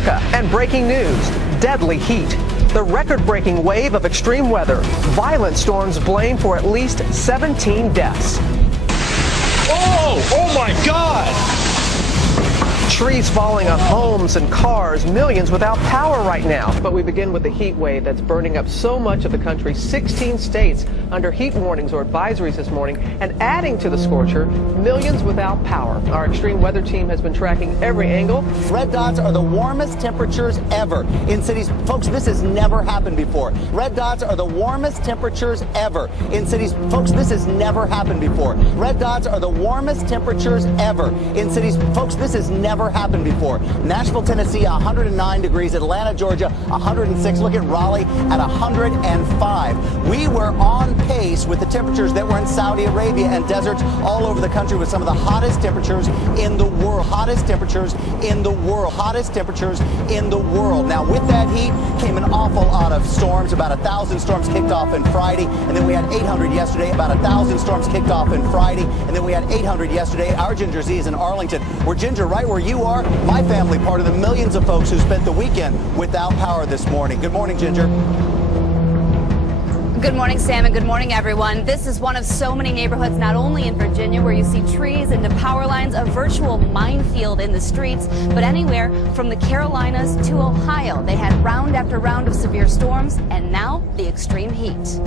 America and breaking news, deadly heat. The record-breaking wave of extreme weather. Violent storms blamed for at least 17 deaths. Oh my God! Trees falling on homes and cars, millions without power right now. But we begin with the heat wave that's burning up so much of the country. 16 states under heat warnings or advisories this morning, and adding to the scorcher, millions without power. Our extreme weather team has been tracking every angle. Red dots are the warmest temperatures ever in cities. Folks, this has never happened before. Red dots are the warmest temperatures ever in cities. Folks, this has never happened before. Red dots are the warmest temperatures ever in cities. Folks, this has never happened before. Nashville, Tennessee, 109 degrees. Atlanta, Georgia, 106. Look at Raleigh at 105. We were on pace with the temperatures that were in Saudi Arabia and deserts all over the country with some of the hottest temperatures in the world. Hottest temperatures in the world. Hottest temperatures in the world. Now, with that heat came an awful lot of storms. About 1,000 storms kicked off on Friday, and then we had 800 yesterday. About 1,000 storms kicked off on Friday, and then we had 800 yesterday. Our Ginger Z is in Arlington. We're Ginger right where you are. My family, part of the millions of folks who spent the weekend without power this morning. Good morning, Ginger. Good morning, Sam, and good morning, everyone. This is one of so many neighborhoods, not only in Virginia, where you see trees and the power lines, a virtual minefield in the streets, but anywhere from the Carolinas to Ohio. They had round after round of severe storms, and now the extreme heat.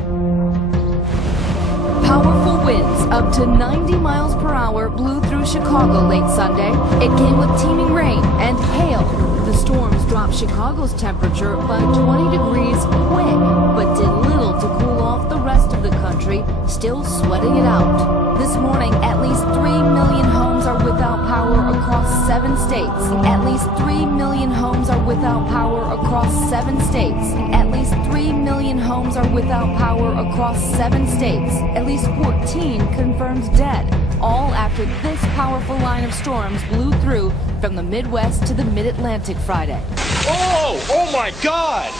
Powerful winds up to 90 miles per hour blew through Chicago late Sunday. It came with teeming rain and hail. The storms dropped Chicago's temperature by 20 degrees quick, but did little to cool off the rest of the country, still sweating it out. This morning, at least 3 million homes are without power across 7 states. At least 3 million homes are without power across 7 states. At least 3 million homes are without power across 7 states. At least 14 confirmed dead, all after this powerful line of storms blew through from the Midwest to the Mid-Atlantic Friday. Oh my God!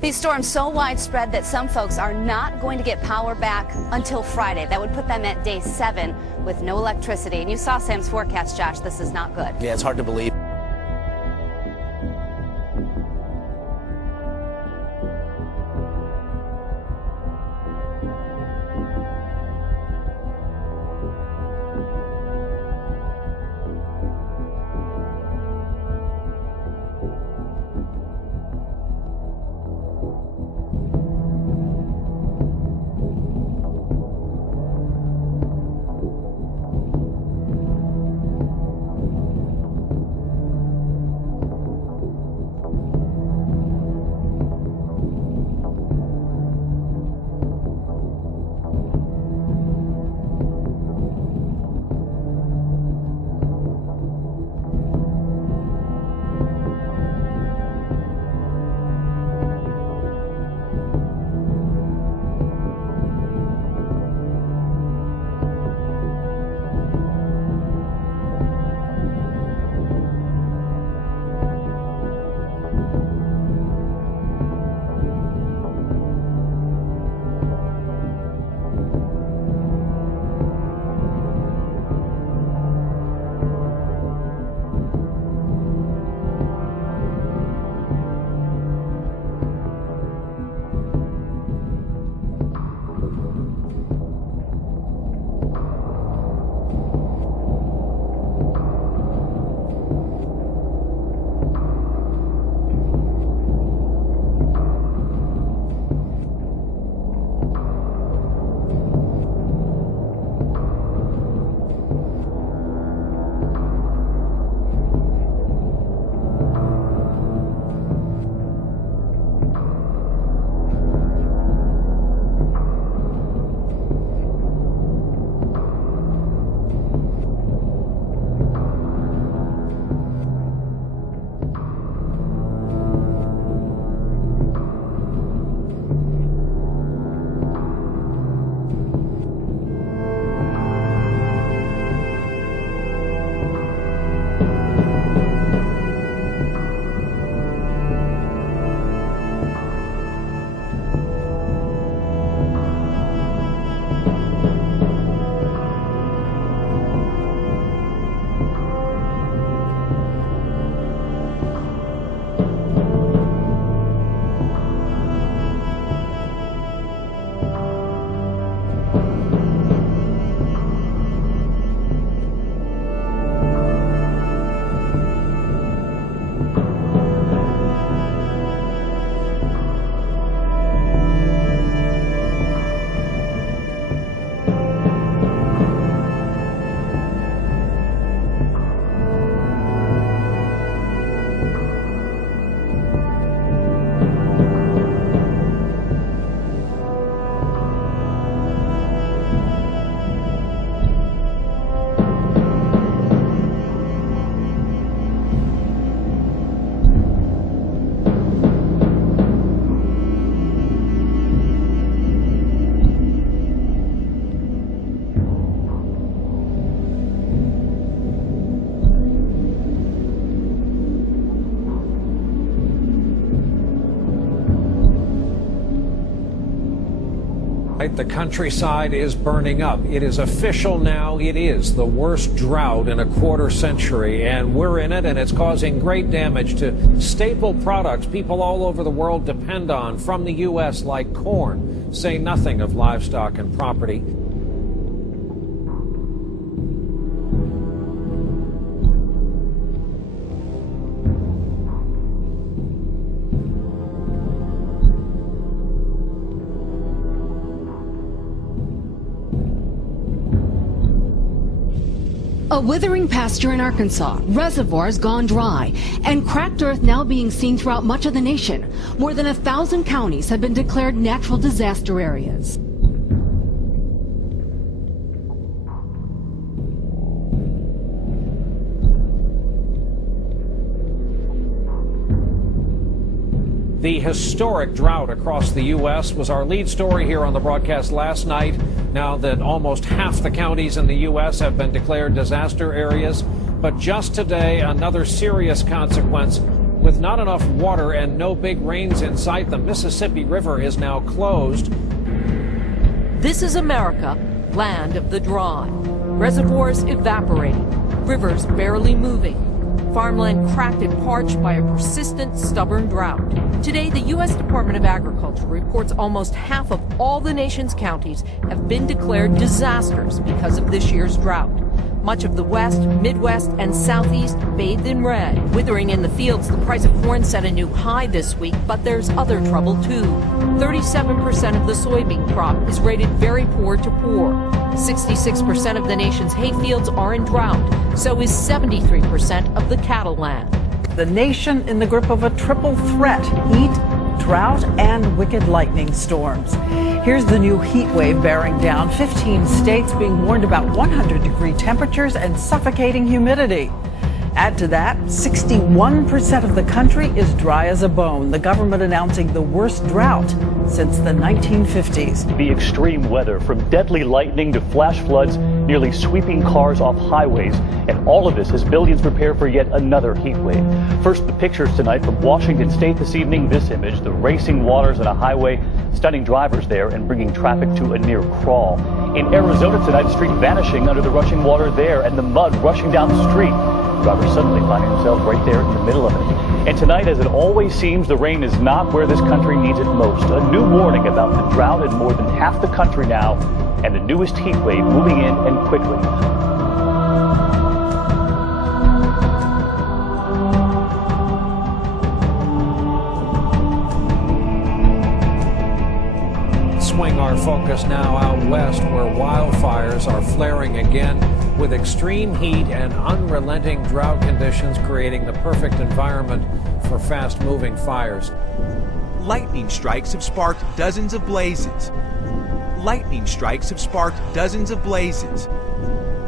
These storms so widespread that some folks are not going to get power back until Friday. That would put them at day 7 with no electricity. And you saw Sam's forecast, Josh. This is not good. Yeah, it's hard to believe. The countryside is burning up. It is official now. It is the worst drought in a quarter century, and we're in it, and it's causing great damage to staple products people all over the world depend on from the U.S., like corn, say nothing of livestock and property. A withering pasture in Arkansas, reservoirs gone dry, and cracked earth now being seen throughout much of the nation. More than 1,000 counties have been declared natural disaster areas. The historic drought across the U.S. was our lead story here on the broadcast last night. Now that almost half the counties in the U.S. have been declared disaster areas. But just today, another serious consequence. With not enough water and no big rains in sight, the Mississippi River is now closed. This is America, land of the dry. Reservoirs evaporating, rivers barely moving. Farmland cracked and parched by a persistent, stubborn drought. Today, the U.S. Department of Agriculture reports almost half of all the nation's counties have been declared disasters because of this year's drought. Much of the West, Midwest, and Southeast bathed in red. Withering in the fields, the price of corn set a new high this week, but there's other trouble too. 37% of the soybean crop is rated very poor to poor. 66% of the nation's hayfields are in drought. So is 73% of the cattle land. The nation in the grip of a triple threat: heat, drought, and wicked lightning storms. Here's the new heat wave bearing down. 15 states being warned about 100-degree temperatures and suffocating humidity. Add to that, 61% of the country is dry as a bone. The government announcing the worst drought since the 1950s. The extreme weather, from deadly lightning to flash floods, nearly sweeping cars off highways, and all of this as billions prepare for yet another heat wave. First, the pictures tonight from Washington State this evening. This image, the racing waters on a highway, stunning drivers there and bringing traffic to a near crawl. In Arizona tonight, the street vanishing under the rushing water there and the mud rushing down the street. Drivers suddenly finding themselves right there in the middle of it. And tonight, as it always seems, the rain is not where this country needs it most. A new warning about the drought in more than half the country now, and the newest heat wave moving in and quickly. Swing our focus now out west, where wildfires are flaring again, with extreme heat and unrelenting drought conditions creating the perfect environment for fast-moving fires. Lightning strikes have sparked dozens of blazes. Lightning strikes have sparked dozens of blazes.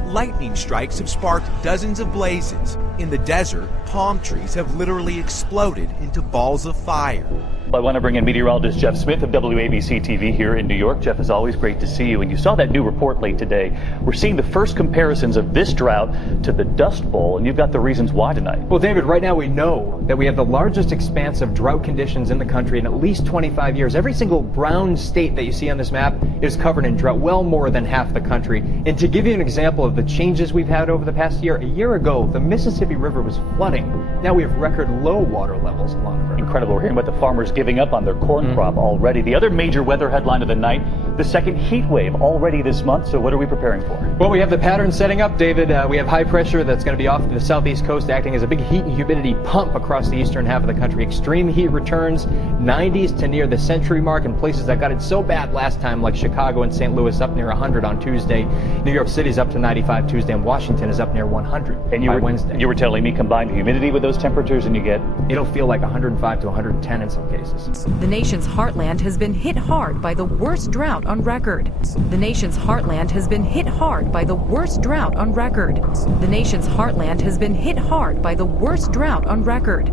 Lightning strikes have sparked dozens of blazes. In the desert, palm trees have literally exploded into balls of fire. I want to bring in meteorologist Jeff Smith of WABC TV here in New York. Jeff, it's always great to see you. And you saw that new report late today. We're seeing the first comparisons of this drought to the Dust Bowl, and you've got the reasons why tonight. Well, David, right now we know that we have the largest expanse of drought conditions in the country in at least 25 years. Every single brown state that you see on this map is covered in drought, well more than half the country. And to give you an example of the changes we've had over the past year, a year ago, the Mississippi River was flooding. Now we have record low water levels along the river. Incredible. We're hearing about the farmers giving up on their corn crop already. The other major weather headline of the night, the second heat wave already this month. So what are we preparing for? Well, we have the pattern setting up, David. We have high pressure that's going to be off the southeast coast, acting as a big heat and humidity pump across the eastern half of the country. Extreme heat returns, 90s to near the century mark in places that got it so bad last time, like Chicago and St. Louis, up near 100 on Tuesday. New York City's up to 95 Tuesday, and Washington is up near 100 by Wednesday. You were telling me combine humidity with those temperatures and you get... It'll feel like 105 to 110 in some cases. The nation's heartland has been hit hard by the worst drought on record. The nation's heartland has been hit hard by the worst drought on record. The nation's heartland has been hit hard by the worst drought on record.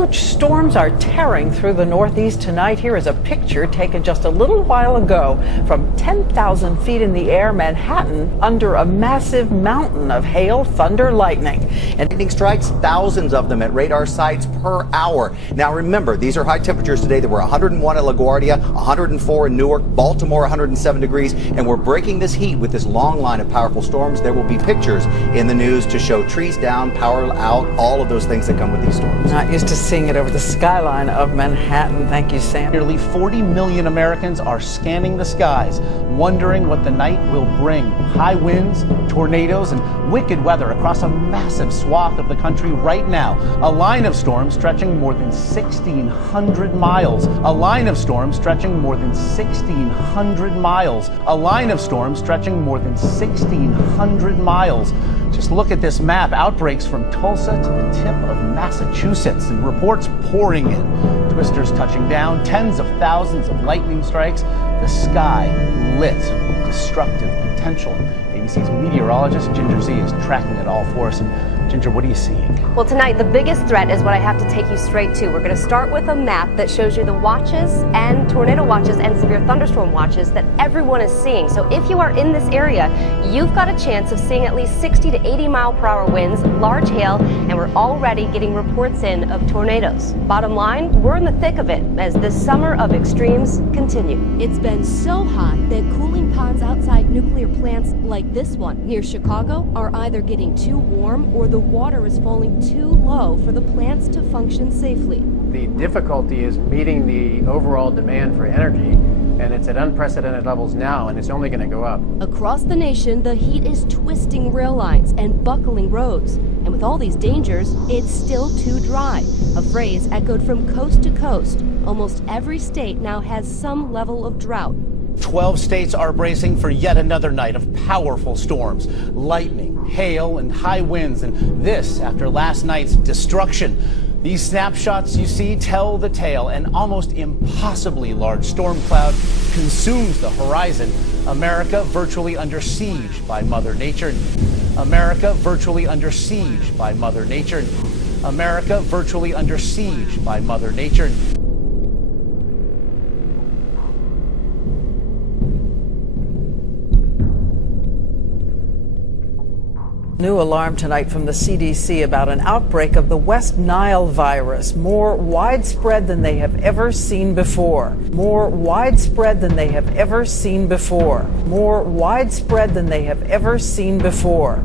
Huge storms are tearing through the Northeast tonight. Here is a picture taken just a little while ago from 10,000 feet in the air, Manhattan, under a massive mountain of hail, thunder, lightning. And lightning strikes, thousands of them at radar sites per hour. Now remember, these are high temperatures today. There were 101 at LaGuardia, 104 in Newark, Baltimore 107 degrees, and we're breaking this heat with this long line of powerful storms. There will be pictures in the news to show trees down, power out, all of those things that come with these storms. Not used to seeing it over the skyline of Manhattan. Thank you, Sam. Nearly 40 million Americans are scanning the skies, wondering what the night will bring. High winds, tornadoes, and wicked weather across a massive swath of the country right now. A line of storms stretching more than 1,600 miles. A line of storms stretching more than 1,600 miles. A line of storms stretching more than 1,600 miles. Just look at this map. Outbreaks from Tulsa to the tip of Massachusetts, and reports pouring in. Twisters touching down, tens of thousands of lightning strikes. The sky lit with destructive potential. ABC's meteorologist Ginger Z is tracking it all for us. And Ginger, what are you seeing? Well, tonight, the biggest threat is what I have to take you straight to. We're going to start with a map that shows you the watches and tornado watches and severe thunderstorm watches that everyone is seeing. So if you are in this area, you've got a chance of seeing at least 60 to 80 mile per hour winds, large hail, and we're already getting reports in of tornadoes. Bottom line, we're in the thick of it as this summer of extremes continue. It's been so hot that cooling ponds outside nuclear plants like this one near Chicago are either getting too warm or the water is falling too low for the plants to function safely. The difficulty is meeting the overall demand for energy, and it's at unprecedented levels now, and it's only going to go up. Across the nation, the heat is twisting rail lines and buckling roads. And with all these dangers, it's still too dry. A phrase echoed from coast to coast. Almost every state now has some level of drought. 12 states are bracing for yet another night of powerful storms, lightning, hail, and high winds, and this after last night's destruction. These snapshots you see tell the tale. An almost impossibly large storm cloud consumes the horizon. America virtually under siege by Mother Nature. America virtually under siege by Mother Nature. America virtually under siege by Mother Nature. New alarm tonight from the CDC about an outbreak of the West Nile virus, more widespread than they have ever seen before. More widespread than they have ever seen before. More widespread than they have ever seen before.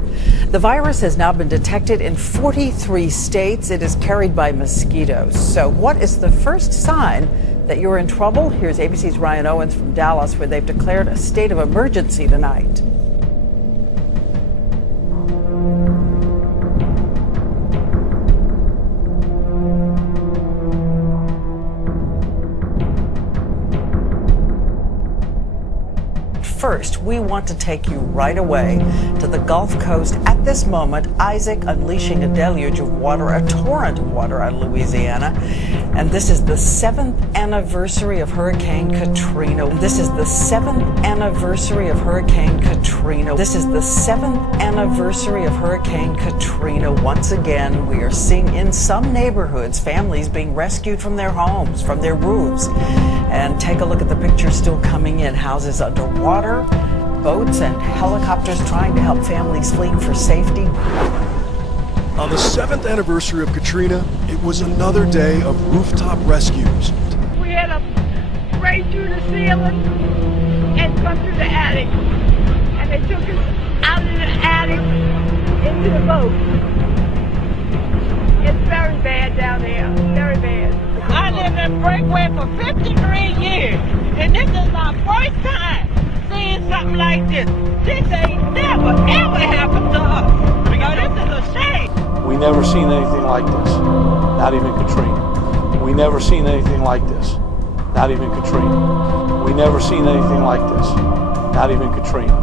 The virus has now been detected in 43 states. It is carried by mosquitoes. So what is the first sign that you're in trouble? Here's ABC's Ryan Owens from Dallas, where they've declared a state of emergency tonight. First, we want to take you right away to the Gulf Coast. At this moment, Isaac unleashing a deluge of water, a torrent of water out of Louisiana. And this is the 7th anniversary of Hurricane Katrina. This is the 7th anniversary of Hurricane Katrina. This is the 7th anniversary of Hurricane Katrina. Once again, we are seeing in some neighborhoods families being rescued from their homes, from their roofs. And take a look at the pictures still coming in. Houses underwater, boats and helicopters trying to help families fleeing for safety. On the 7th anniversary of Katrina, it was another day of rooftop rescues. We had to break through the ceiling and come through the attic. And they took us out of the attic into the boat. It's very bad down there, very bad. I lived in Breakaway for 53 years, and this is my first time seeing something like this. This ain't never, ever happened to us. Because this is a shame. We never seen anything like this, not even Katrina. We never seen anything like this, not even Katrina. We never seen anything like this, not even Katrina.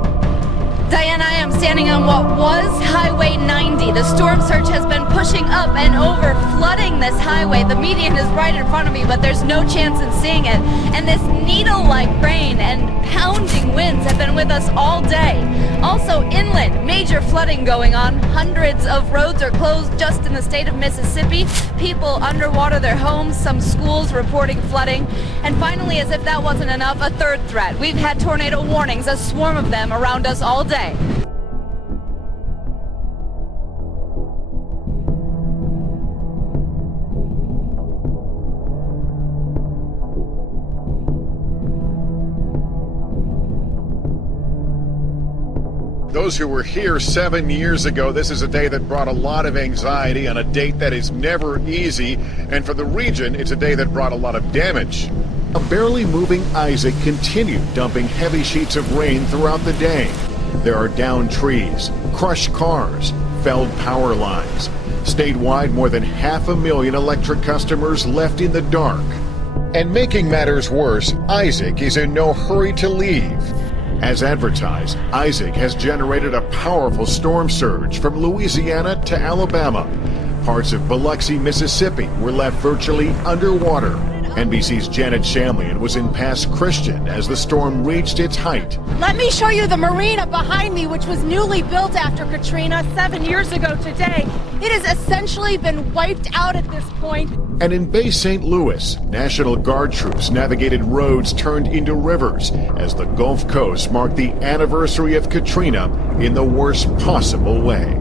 Diana, I am standing on what was Highway Highway 90. The storm surge has been pushing up and over, flooding this highway. The median is right in front of me, but there's no chance in seeing it. And this needle-like rain and pounding winds have been with us all day. Also inland, major flooding going on. Hundreds of roads are closed just in the state of Mississippi. People underwater their homes, some schools reporting flooding. And finally, as if that wasn't enough, a third threat. We've had tornado warnings, a swarm of them around us all day. Those who were here 7 years ago, this is a day that brought a lot of anxiety on a date that is never easy. And for the region, it's a day that brought a lot of damage. A barely moving Isaac continued dumping heavy sheets of rain throughout the day. There are downed trees, crushed cars, felled power lines. Statewide, more than 500,000 electric customers left in the dark. And making matters worse, Isaac is in no hurry to leave. As advertised, Isaac has generated a powerful storm surge from Louisiana to Alabama. Parts of Biloxi, Mississippi were left virtually underwater. NBC's Janet Shamlian was in Pass Christian as the storm reached its height. Let me show you the marina behind me, which was newly built after Katrina 7 years ago today. It has essentially been wiped out at this point. And in Bay St. Louis, National Guard troops navigated roads turned into rivers as the Gulf Coast marked the anniversary of Katrina in the worst possible way.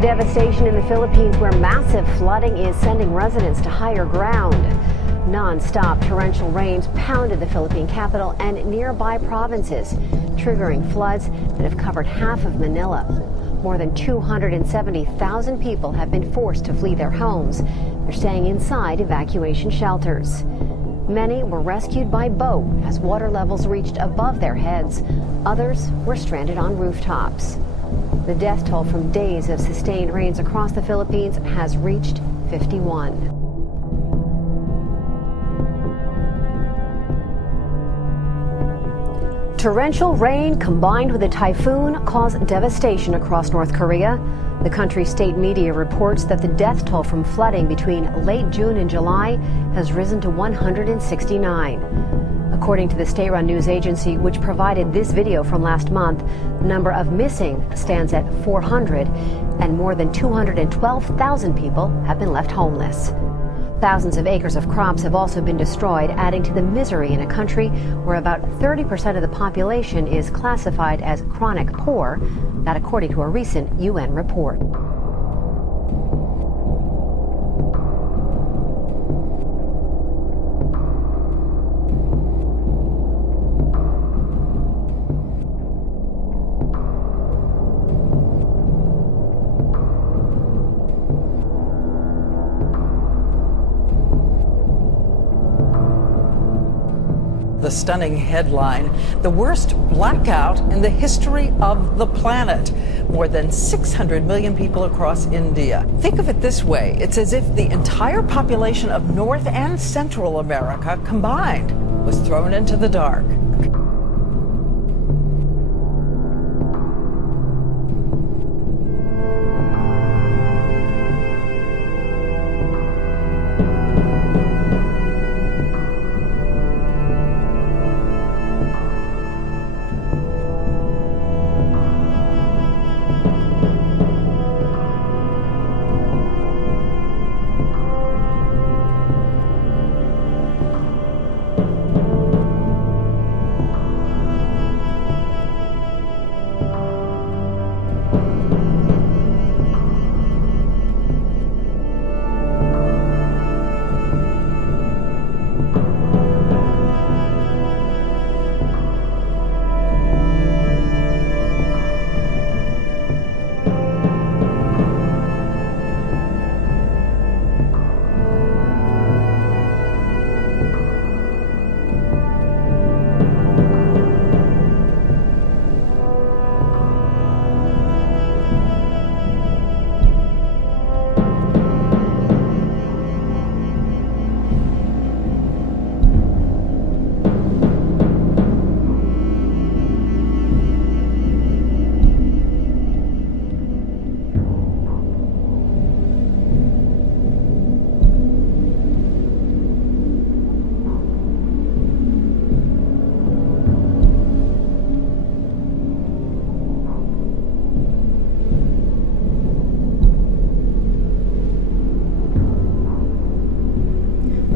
Devastation in the Philippines, where massive flooding is sending residents to higher ground. Non-stop torrential rains pounded the Philippine capital and nearby provinces, triggering floods that have covered half of Manila. More than 270,000 people have been forced to flee their homes. They're staying inside evacuation shelters. Many were rescued by boat as water levels reached above their heads. Others were stranded on rooftops. The death toll from days of sustained rains across the Philippines has reached 51. Torrential rain combined with a typhoon caused devastation across North Korea. The country's state media reports that the death toll from flooding between late June and July has risen to 169. According to the state-run news agency, which provided this video from last month, the number of missing stands at 400, and more than 212,000 people have been left homeless. Thousands of acres of crops have also been destroyed, adding to the misery in a country where about 30% of the population is classified as chronic poor, that according to a recent UN report. The stunning headline, the worst blackout in the history of the planet. More than 600 million people across India. Think of it this way. It's as if the entire population of North and Central America combined was thrown into the dark.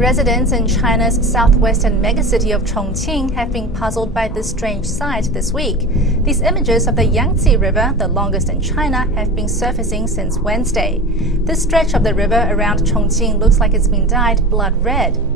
Residents in China's southwestern megacity of Chongqing have been puzzled by this strange sight this week. These images of the Yangtze River, the longest in China, have been surfacing since Wednesday. This stretch of the river around Chongqing looks like it's been dyed blood red.